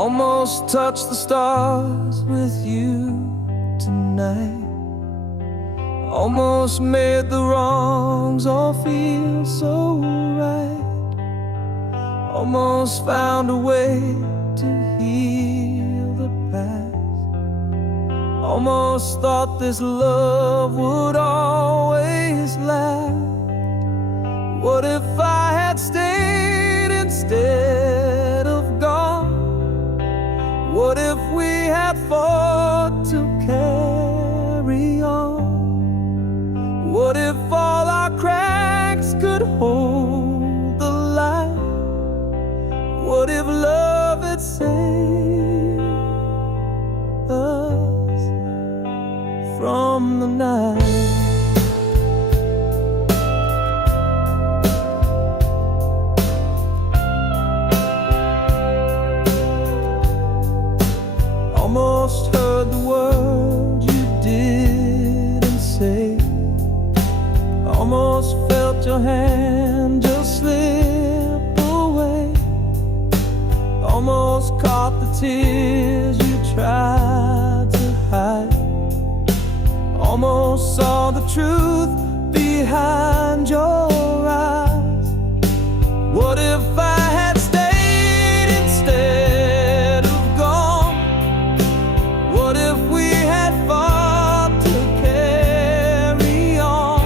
almost touch the stars with you tonight. Almost made the wrongs all feel so right. Almost found a way to heal the past. Almost thought this love would always last. What if I had stayed instead of gone? What if we had fought to carry on? What if all our cracks could hold the light? What if love had saved us from the night? Almost heard the words you didn't say. Almost felt your hand just slip away. Almost caught the tears you tried to hide. Almost saw the truth behind your eyes. What if I had stayed instead of gone? What if we had fought to carry on?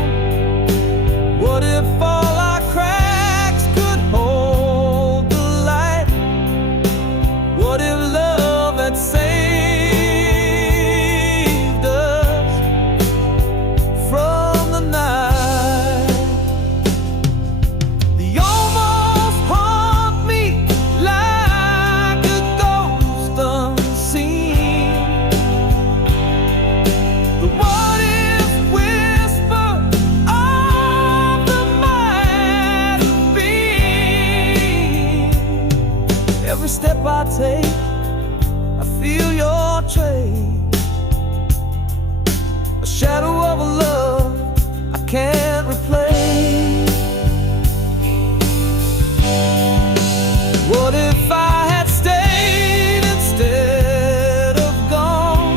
What if all our cracks could hold the light? What if love had saved us from the night? They almost haunt me like a ghost unseen. The what if whisper of the might have been. Every step I take, I feel your trace. A shadow of a love I can't replace. What if I had stayed instead of gone?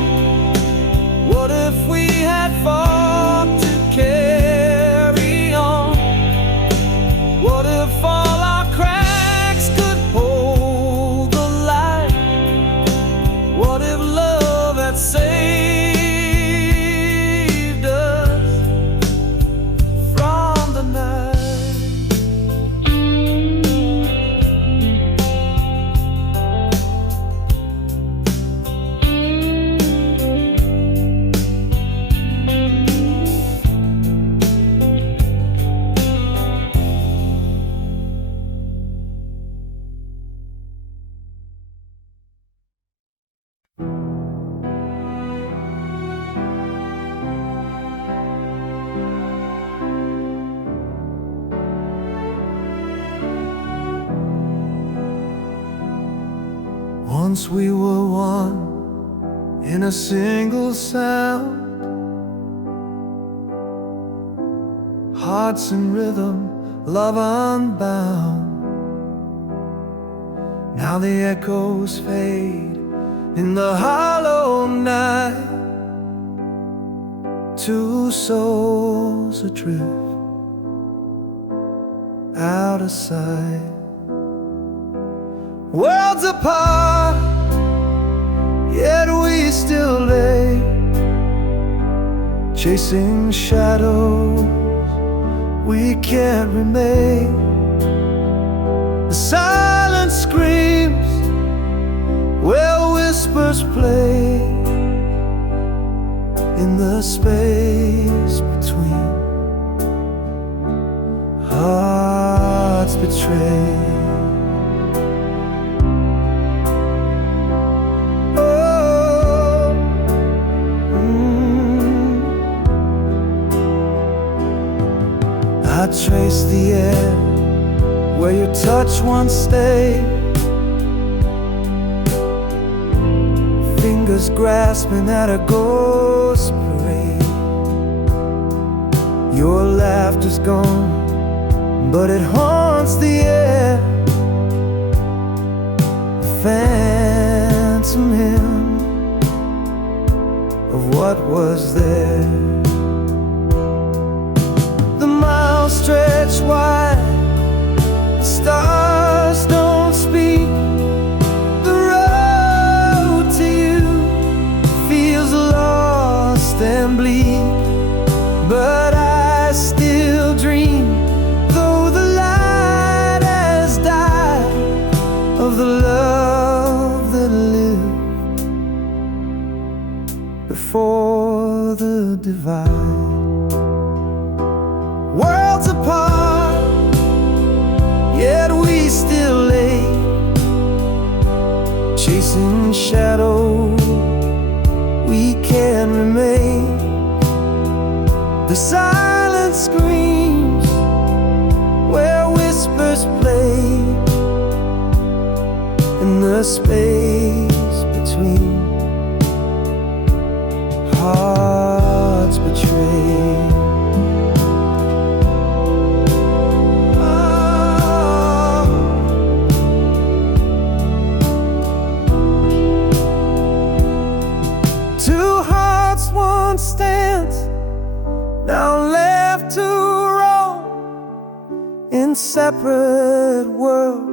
What if we had fought to carry on? What if all our cracks could hold the light? What if love had saved us from the night? Once we were one in a single sound, hearts in rhythm, love unbound. Now the echoes fade in the hollow night. Two souls adrift, out of sight. Worlds apart, yet we still lay, chasing shadows we can't remain. The silence screams where whispers play, in the space between hearts betrayed. I trace the air where your touch once stayed, fingers grasping at a ghost parade. Your laughter's gone, but it haunts the air. Fan of what was there. The miles stretch wide, the stars don't speak. The road to you feels lost and bleak, but I still dream, though the light has died, of the love that lived before the divide. Worlds apart, yet we still lay, chasing shadows we can remain. The silence screams where whispers play, in the space between hearts betrayed. Two hearts once stands, now left to roam in separate worlds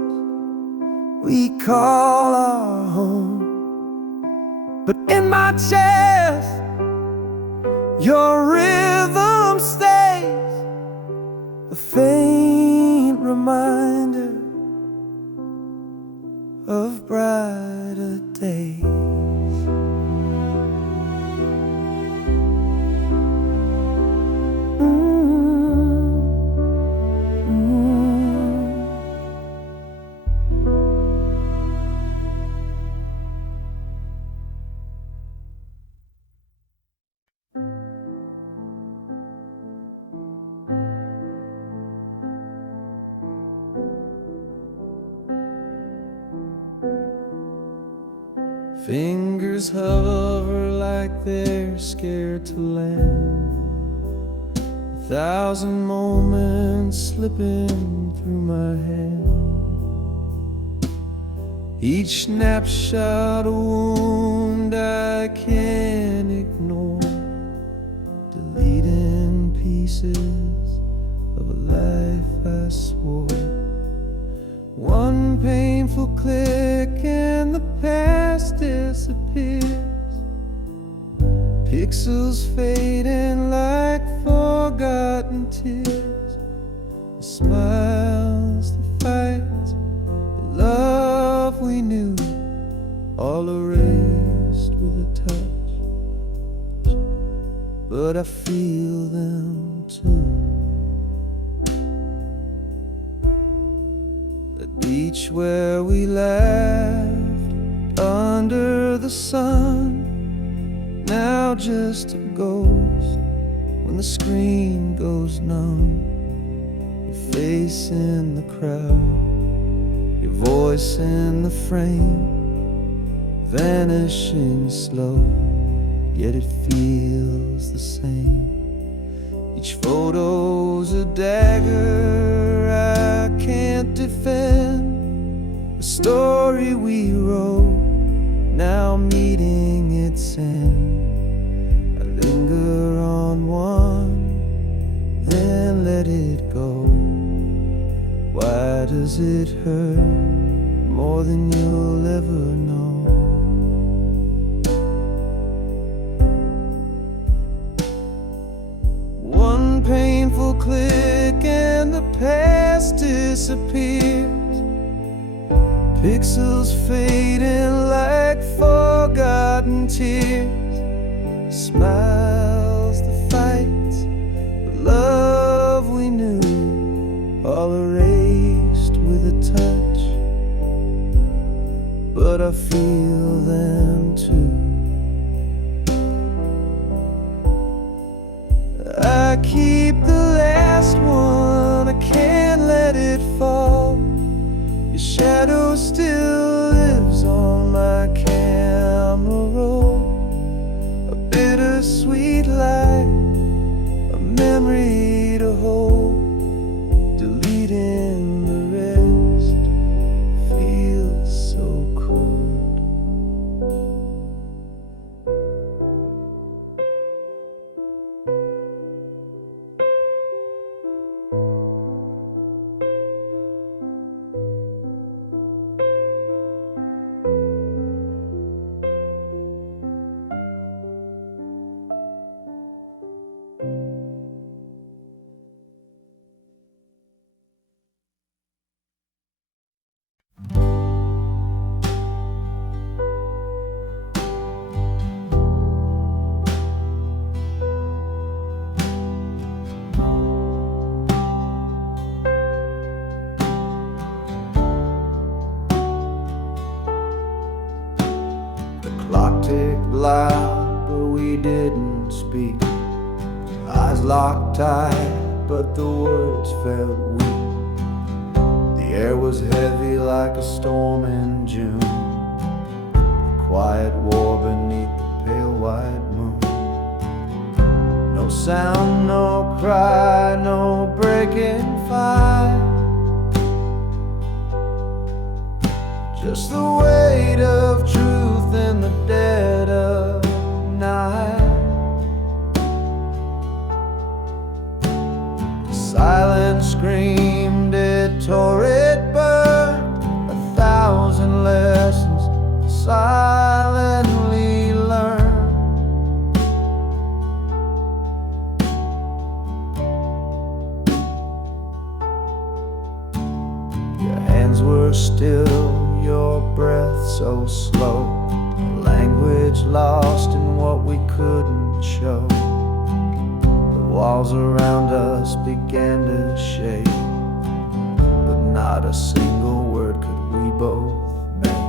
we call our home. But in my chest, your rhythm stays, a faint reminder of brighter days. Fingers hover like they're scared to land, 1,000 moments slipping through my hand. Each snapshot a wound I can't ignore, deleting pieces of a life I swore. One painful click and the past disappears, pixels fading like forgotten tears. The smiles, the fights, the love we knew, all erased with a touch, but I feel them too. The beach where we laughed under the sun, now just a ghost when the screen goes numb. Your face in the crowd, your voice in the frame, vanishing slow, yet it feels the same. Each photo's a dagger I can't defend, a story we wrote, now meeting its end. I linger on one, then let it go. Why does it hurt more than you'll ever know? One painful click and the past disappears, pixels fading like forgotten tears. Smiles, the fights, the love we knew, all erased with a touch, but I feel them too. I keep the last one, I can't let it fall. Your shadow still lives on my camera roll, a bittersweet light, a memory to hold, deleting the rest feels so cold. loud, but we didn't speak. Eyes locked tight, but the words felt weak. The air was heavy like a storm in June. Quiet war beneath the pale white moon. No sound, no cry, no breaking fire. Just the weight of truth in the dead of night. The silence screamed, it tore, it burned. 1,000 lessons silently learned. Your hands were still, your breath so slow. Language lost in what we couldn't show. The walls around us began to shake, but not a single word could we both make.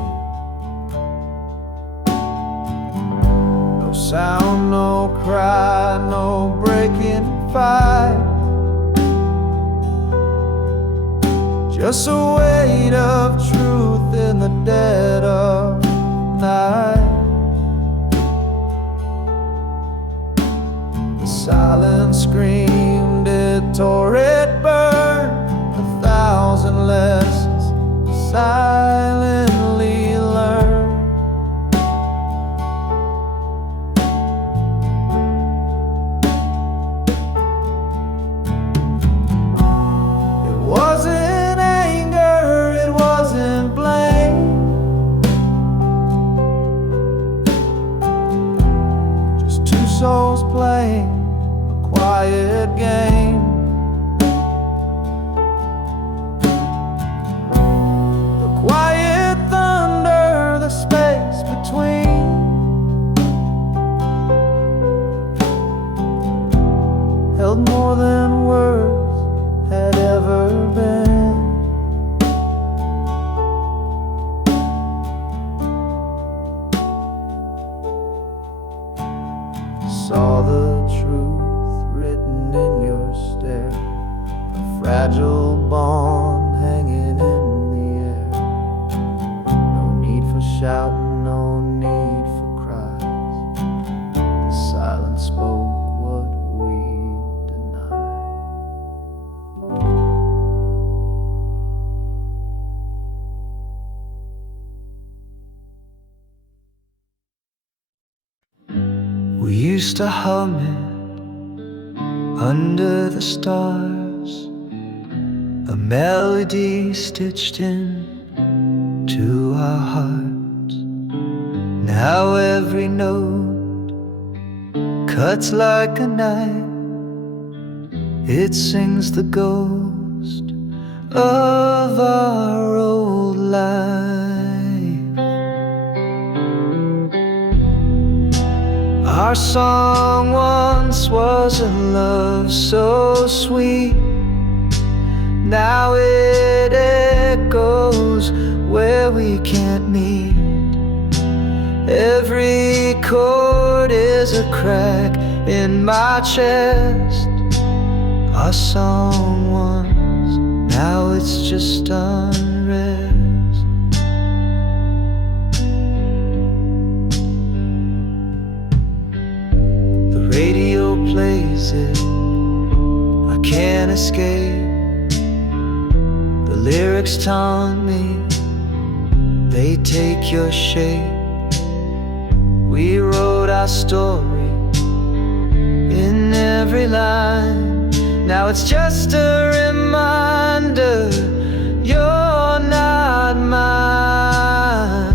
No sound, no cry, no breaking fight. Just a weight of truth in the dead of night. The silence screamed, it tore, it burned. 1,000 lessons silently learned. It wasn't anger, it wasn't blame. Just two souls playing a quiet game. The quiet thunder, the space between. Held more than words had ever been. Saw the truth written in your stare, a fragile bond hanging in the air. No need for shouting, no need for cries. The silence spoke what we denied. We used to hum it under the stars, a melody stitched in to our hearts. Now every note cuts like a knife. It sings the ghost of our old life. Our song once was a love so sweet. Now it echoes where we can't meet. Every chord is a crack in my chest. Our song once, now it's just unrest. The radio plays it, I can't escape. The lyrics taunt me, they take your shape. We wrote our story in every line. Now it's just a reminder you're not mine.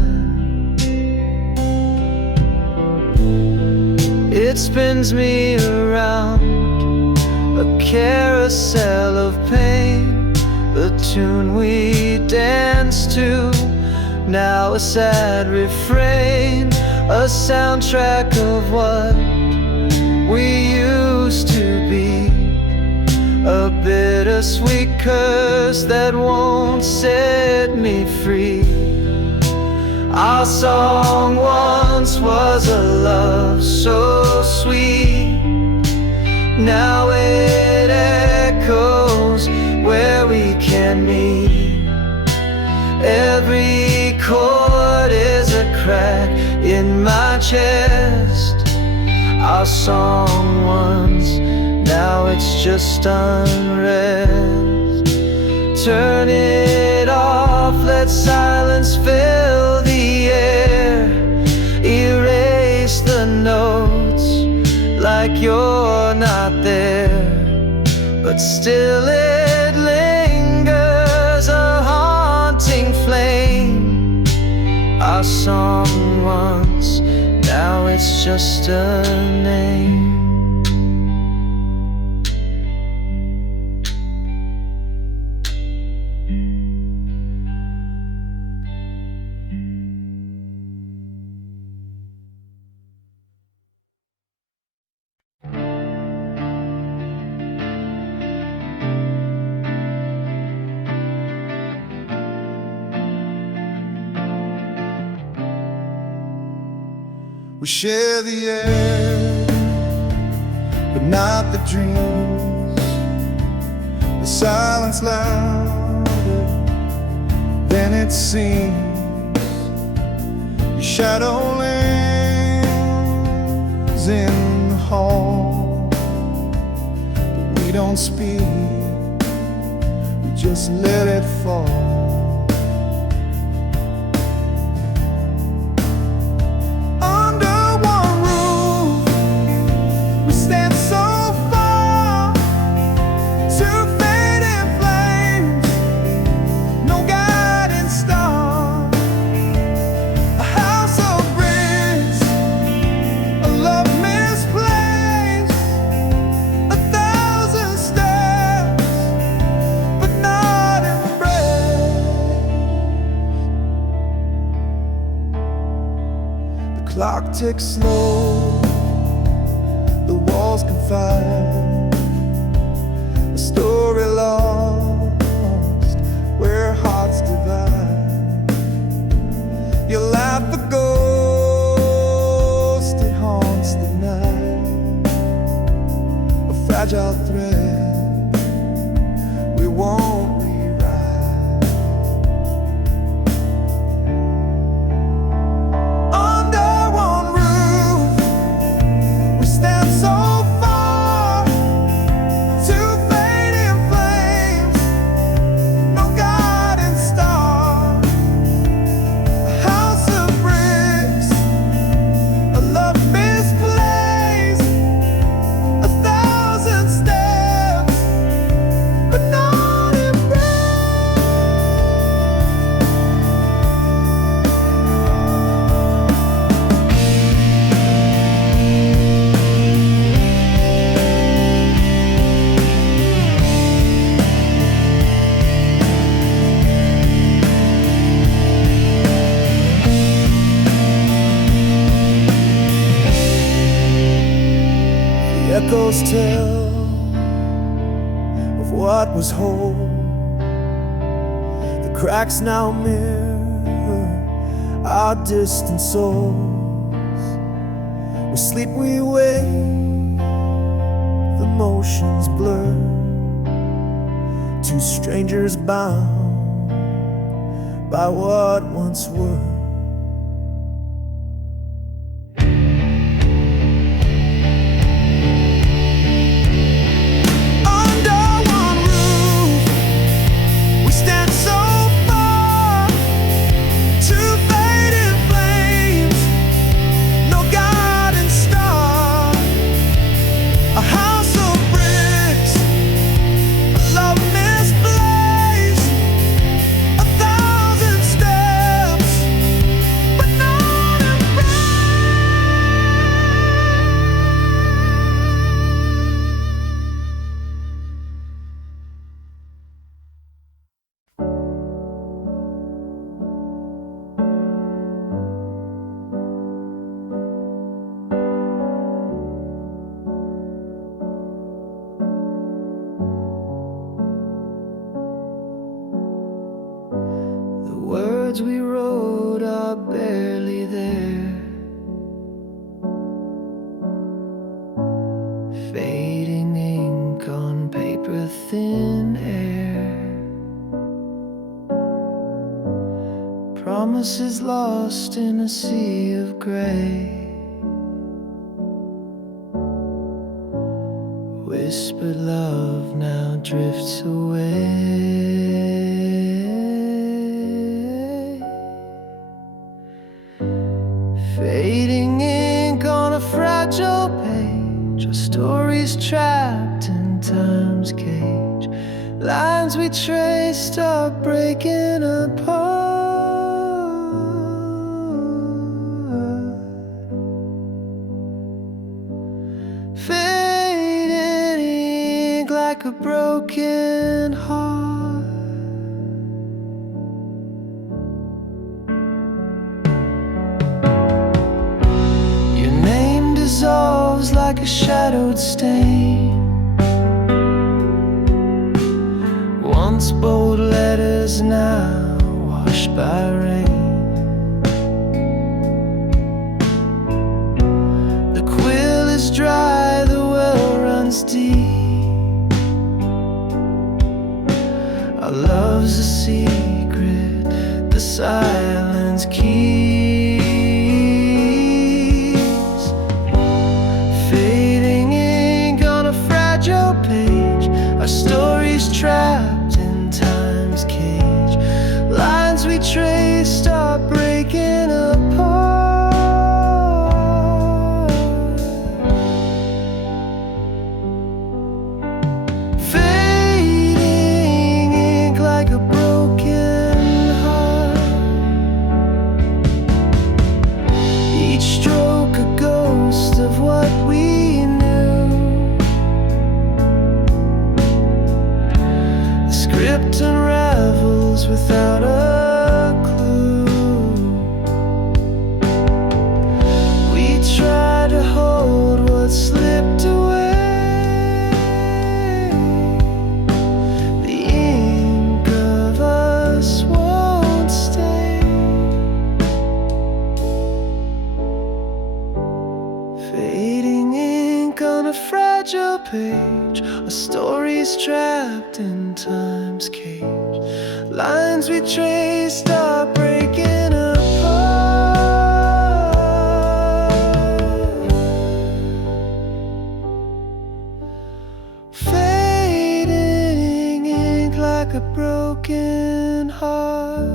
It spins me around, a carousel of pain. The tune we danced to, now a sad refrain. A soundtrack of what we used to be. A bittersweet curse that won't set me free. Our song once once was a love so sweet, now it echoes where we can meet. Every chord is a crack in my chest. Our song once, now it's just unrest. Turn it off, let silence fill the air. Erase the notes like you're not there, but still it lingers, a haunting flame. Our song once, now it's just a name. We share the air, but not the dreams. The silence louder than it seems. Your shadow lingers in the hall, but we don't speak, we just let it fall. Clock ticks slow, the walls confide, a story lost where hearts divide. You laugh the ghost, it haunts the night, a fragile thread we won't echoes tell of what was whole. The cracks now mirror our distant souls. We sleep, we wake, the motions blur. Two strangers bound by what once were. words we wrote are barely there. fading ink on paper, thin air, promises lost in a sea of gray, whispered love now drifts away. Fading ink on a fragile page, our stories trapped in time's cage. Lines we traced are breaking apart. Fading ink like a broken heart. Dissolves like a shadowed stain. Once bold letters, now washed by rain. The quill is dry, the well runs deep. Our love's a secret, the silence keeps. Our stories trapped in time's cage. Lines we traced are breaking apart. Fading ink like a broken heart. Each stroke a ghost of what we script unravels without a clue. We try to hold what slipped away. The ink of us won't stay. Fading ink on a fragile page, our stories trapped in time's cage. Lines we traced are breaking apart. Fading ink like a broken heart.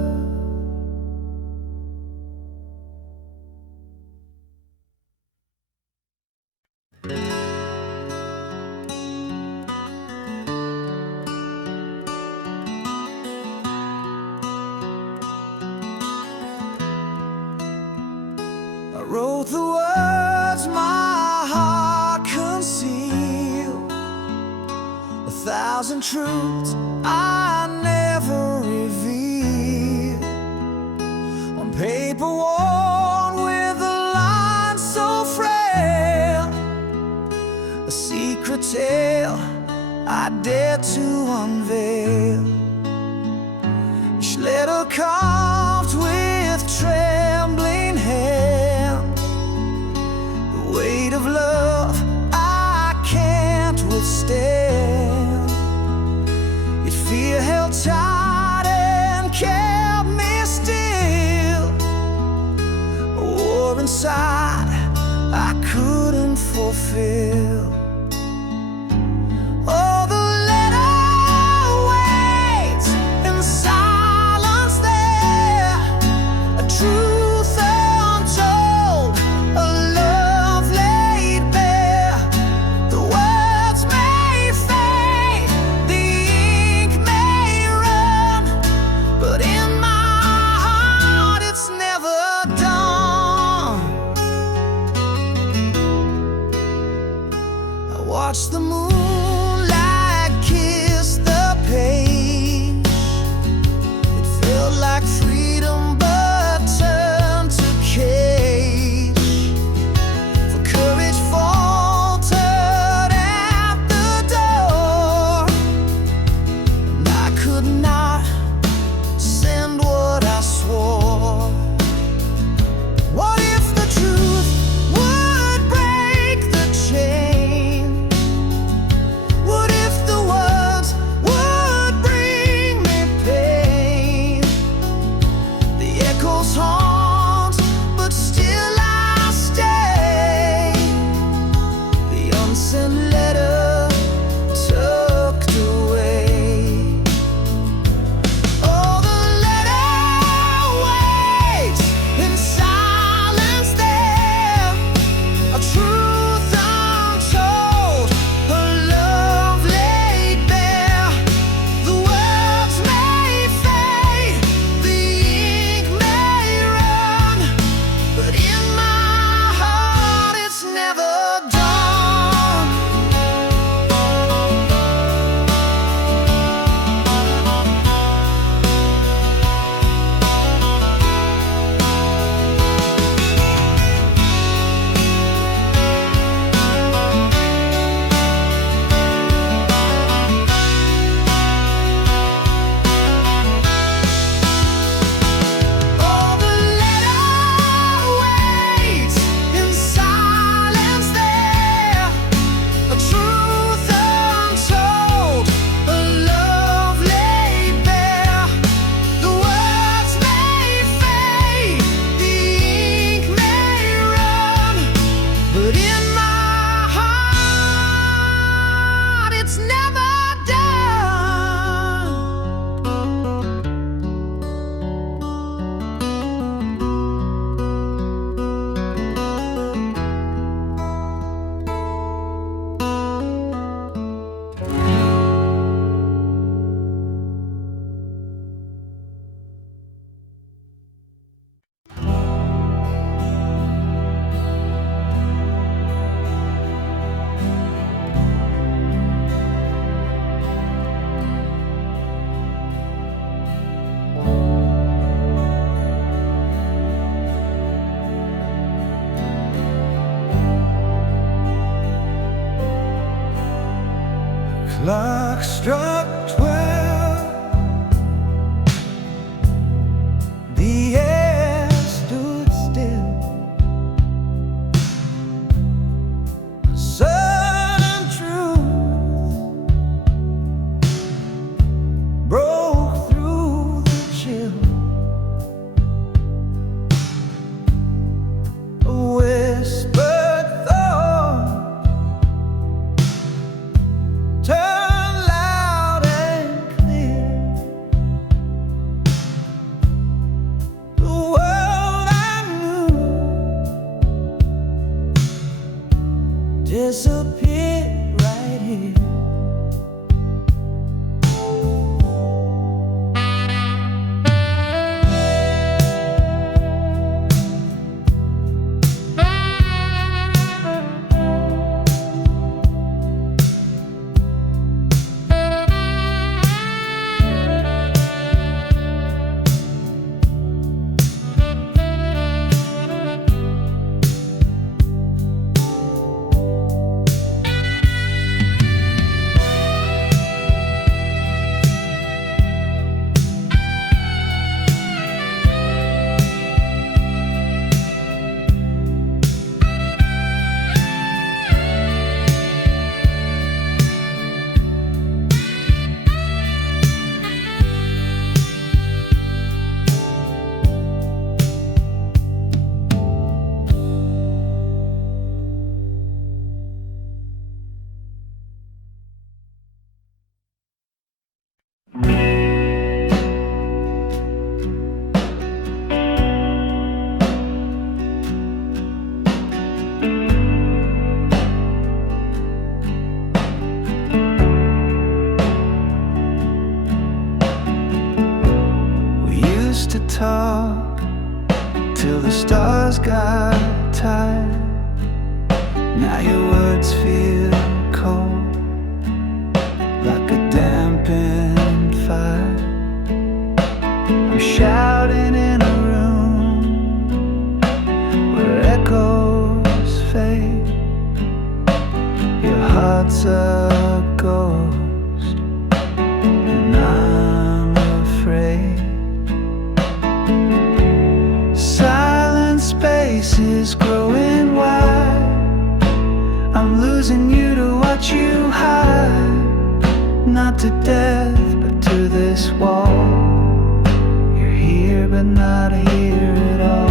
I wrote the words my heart concealed, 1,000 truths I never revealed, on paper worn with a line so frail, a secret tale I dare to unveil. Each letter carved with trembling hand, the weight of love I can't withstand. Yet fear held tight and kept me still, a war inside I couldn't fulfill. Oh, the letter waits in silence there, a truth untold, a love laid bare. The words may fade, the ink may run, but in my heart it's never done. I watch the moonlight kiss the page. It felt like freedom but turned to cage. For courage faltered at the door, and I could not send what I swore. What if the truth would break the chain? unsent letter tucked away. Oh, the letter waits in silence there, a truth untold, a love laid bare. The words may fade, the ink may run, but in my heart it's never done. Oh, the letter waits in silence there, a truth untold, a love laid bare. The words may fade, the ink may run, but in my heart it's never done. Clock struck 12. The air stood still. A sudden truth broke through the chill. A whispered thought turned loud and clear. The world I knew disappeared right here. To talk till the stars got tired. Now your words feel cold, like a dampened fire. I'm shouting in a room where echoes fade. Your heart's a ghost, and I'm afraid. Silent space is growing wide. I'm losing you to watch you hide. Not to death, but to this wall. You're here, but not here at all.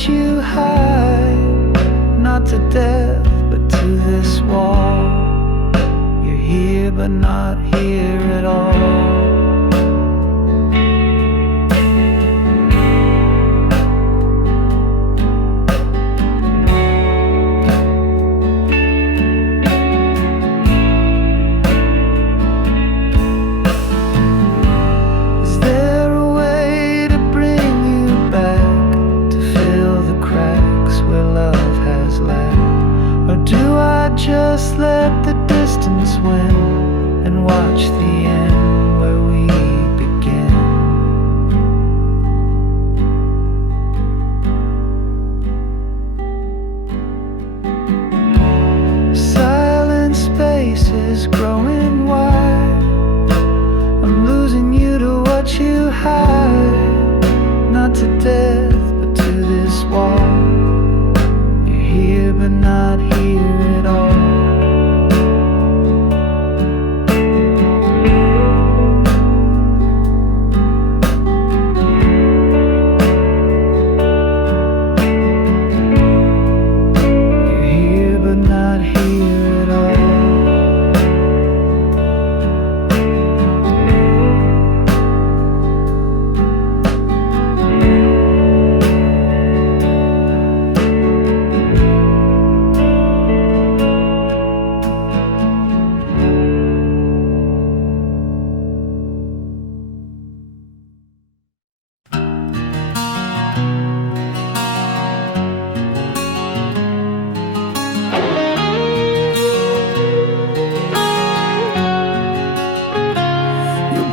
what you hide, not to death, but to this wall. You're here, but not here at all. Just let the distance win and watch the end where we begin. Silent space is growing wide. I'm losing you to what you hide, not to death, but to this wall. You're here, but not here at all.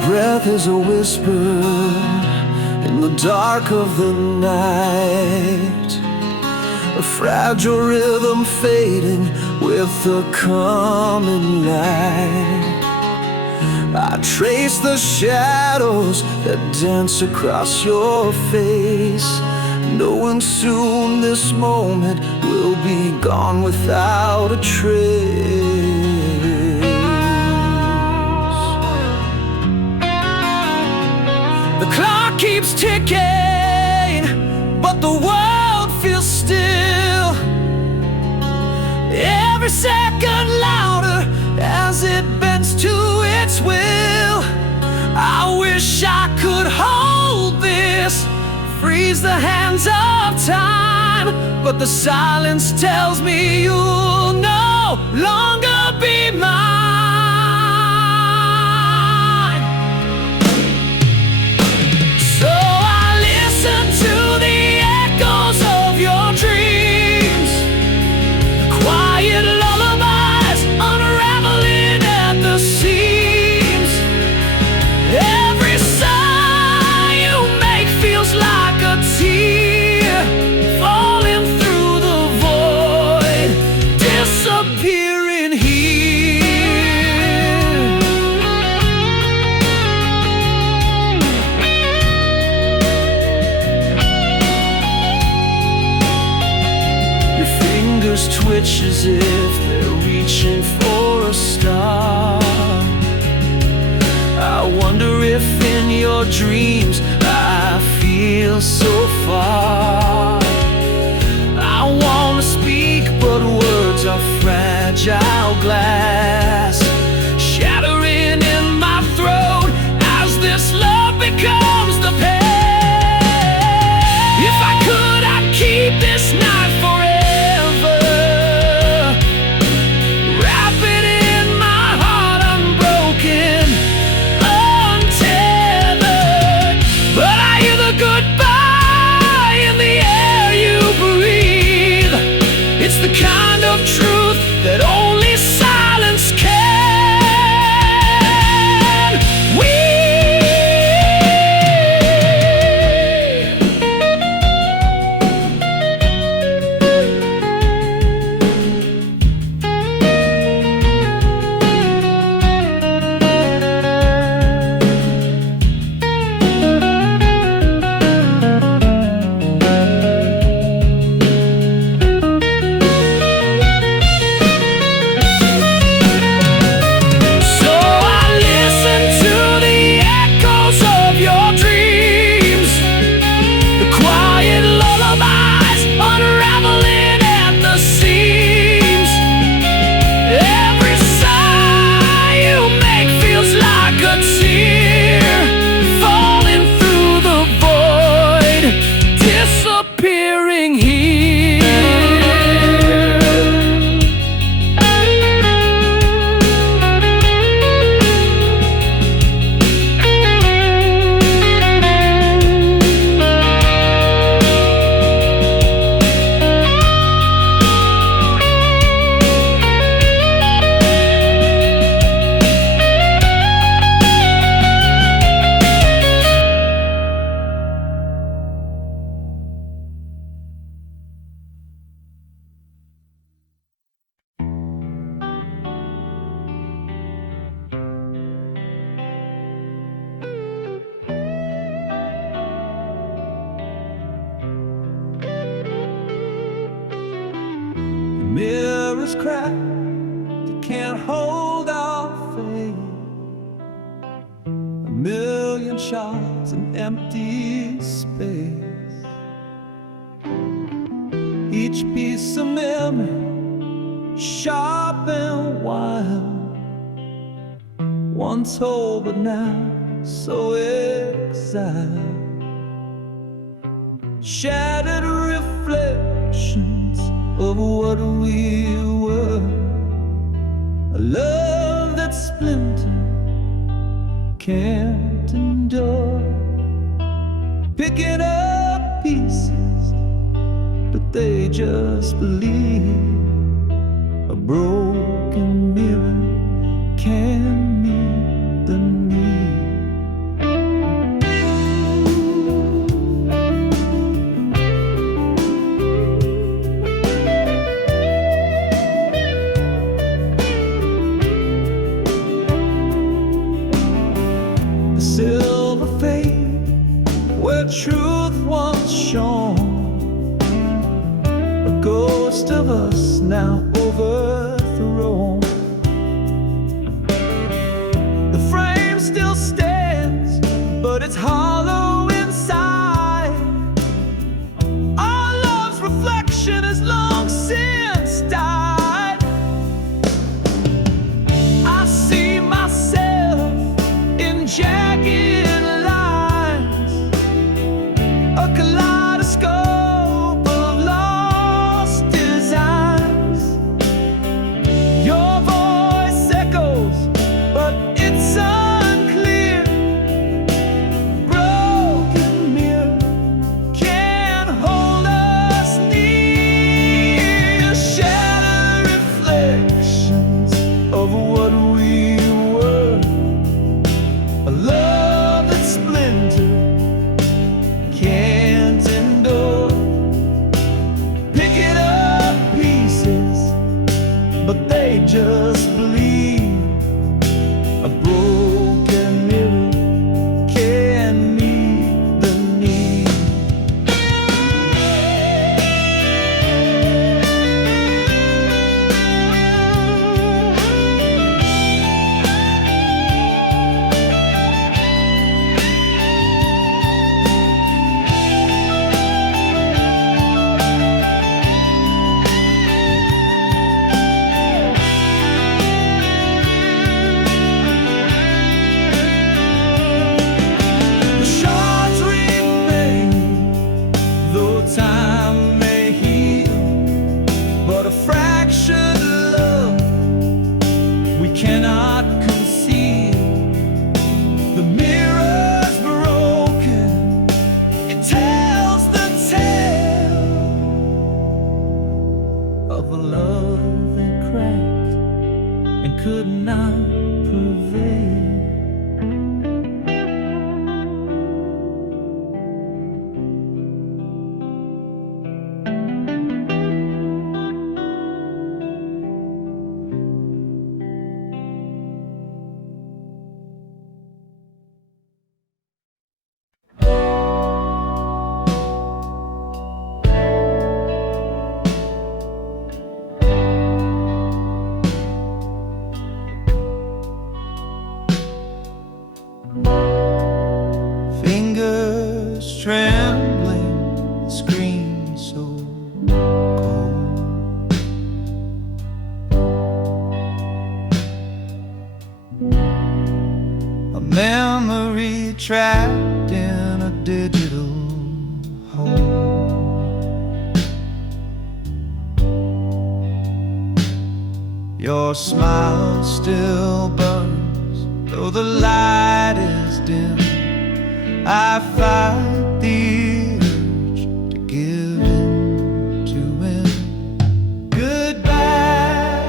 Breath is a whisper in the dark of the night, a fragile rhythm fading with the coming light. I trace the shadows that dance across your face, knowing soon this moment will be gone without a trace. The clock keeps ticking, but the world feels still. Every second louder as it bends to its will. I wish I could hold this, freeze the hands of time, but the silence tells me you'll no longer be mine. Twitch as if they're reaching for a star. I wonder if in your dreams I feel so far. I wanna speak, but words are fragile glass, shattering in my throat as this love becomes the pain. If I could, I'd keep this night forever. Goodbye in the is cracked, it can't hold our faith. A million shots in empty space. Each piece of memory, sharp and wild, once whole but now so exiled. Shattered reflections of what we were. A love that's splintered can't endure. Picking up pieces, but they just believe. A broken mirror can meet the need. The silver fade where truth once shone. A ghost of us now overthrown. The frame still stands, but it's hollow inside. Our love's reflection has long since died. I see myself in jagged lines, a kaleidoscope of lost designs. Your voice echoes, but it's unclear. Broken mirror can't hold us near. Shattered reflections of what we were. A love that's splintered can't endure. Picking up pieces, but they just believe. A broken mirror can meet the need. The shards remain, though time may heal. But a fractured love we cannot conceal. The mirror's broken, it tells the tale of a love that cracked and could not prevail. Fingers trembling, screen so cold. A memory trapped in a digital hole. Your smile still burns, though the light is dim. I fight the urge to give in to win. Goodbye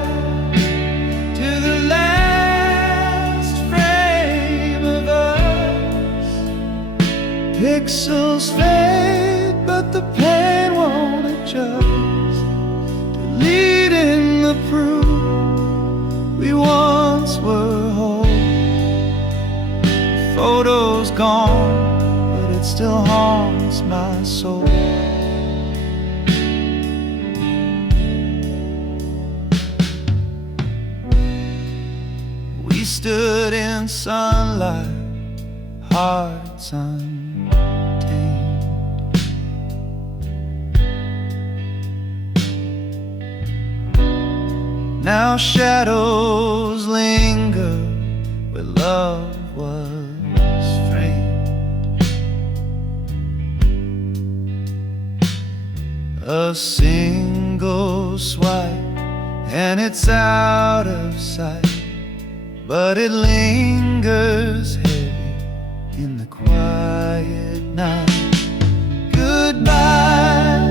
to the last frame of us. Pixels fade, but the pain won't adjust. Deleting the proof we once were whole. Photos gone, but it still haunts my soul. stood in sunlight, hearts untamed. Now shadows linger where love was framed. A single swipe and it's out of sight, but it lingers heavy in the quiet night. Goodbye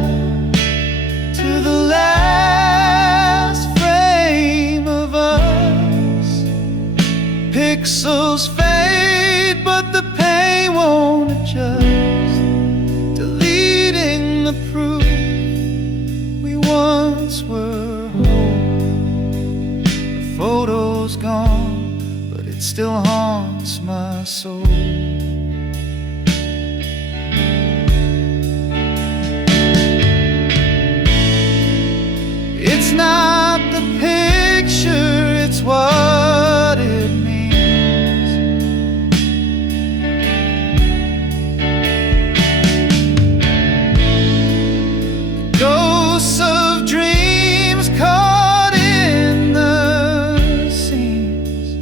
to the last frame of us. Pixels fade, but the pain won't adjust, deleting the proof we once were whole. The photo's gone, but it still haunts my soul. It's not the picture, it's what it means. Ghosts of dreams caught in the seams.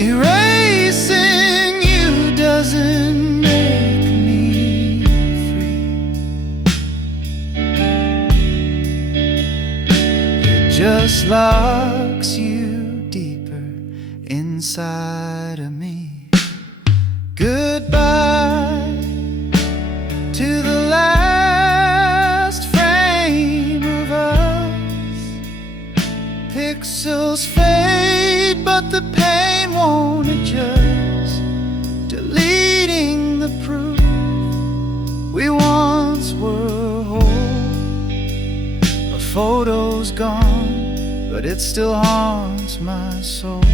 Erasing you doesn't make me free. It just locks you deeper inside of me. Goodbye to the last frame of us. Pixels fade, but the pain won't adjust, deleting the proof we once were whole. A photo's gone, but it still haunts my soul.